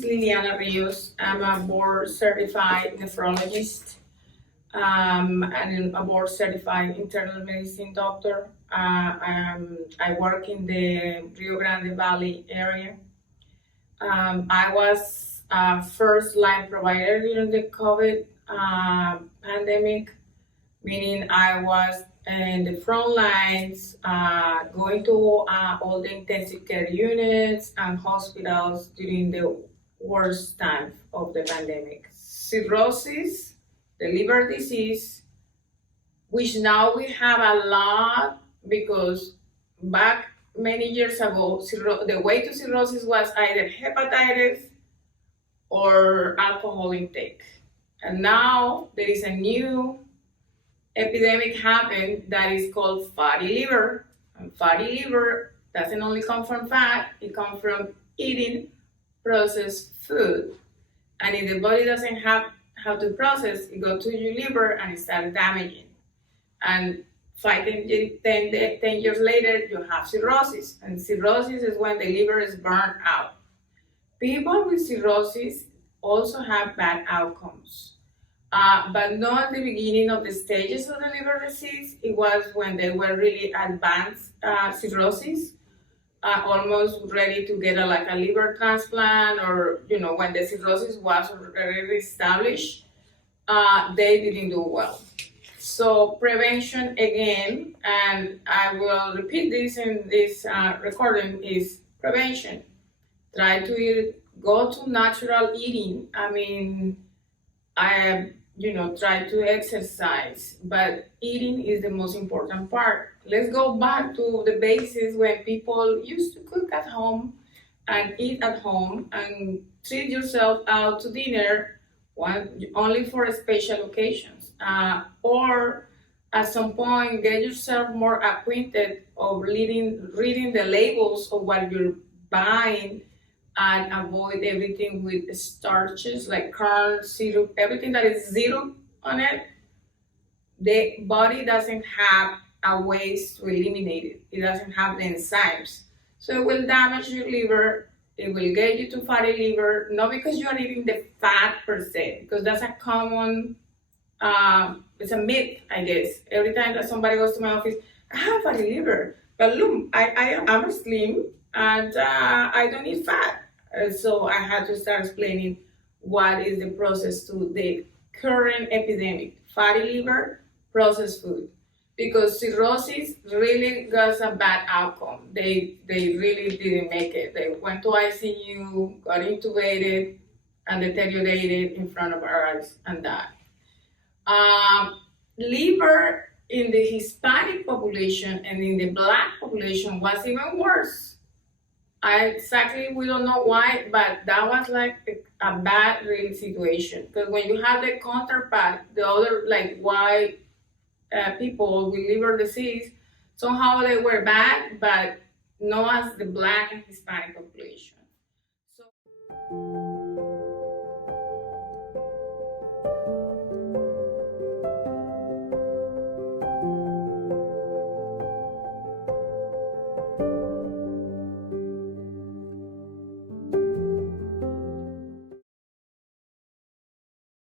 is Liliana Rios. I'm a board-certified nephrologist and a board-certified internal medicine doctor. I work in the Rio Grande Valley area. I was a first-line provider during the COVID pandemic, meaning I was in the front lines, going to all the intensive care units and hospitals during the worst time of the pandemic. Cirrhosis, the liver disease, which now we have a lot because back many years ago, the way to cirrhosis was either hepatitis or alcohol intake. And now there is a new epidemic happened that is called fatty liver. And fatty liver doesn't only come from fat, it comes from eating processed food. And if the body doesn't have how to process, it goes to your liver and it starts damaging. And 10 years later, you have cirrhosis. And cirrhosis is when the liver is burnt out. People with cirrhosis also have bad outcomes. But not at the beginning of the stages of the liver disease. It was when they were really advanced cirrhosis, almost ready to get a liver transplant, or when the cirrhosis was already established, they didn't do well. So prevention again, and I will repeat this in this recording, is prevention. Try to go to natural eating. Try to exercise, but eating is the most important part. Let's go back to the basics when people used to cook at home and eat at home and treat yourself out to dinner only for special occasions. Or at some point, get yourself more acquainted of reading the labels of what you're buying, and avoid everything with starches like corn syrup, everything that is zero on it. The body doesn't have a ways to eliminate it. It doesn't have the enzymes. So it will damage your liver. It will get you to fatty liver, not because you are eating the fat per se, because that's a common, it's a myth, I guess. Every time that somebody goes to my office, I have fatty liver, but look, I'm slim and I don't eat fat. So I had to start explaining what is the process to the current epidemic, fatty liver, processed food. Because cirrhosis really got a bad outcome. They really didn't make it. They went to ICU, got intubated, and deteriorated in front of our eyes and died. Liver in the Hispanic population and in the Black population was even worse. We don't know why, but that was like a bad real situation. Because when you have the counterpart, the other white people with liver disease, somehow they were bad, but not as the Black and Hispanic population. So.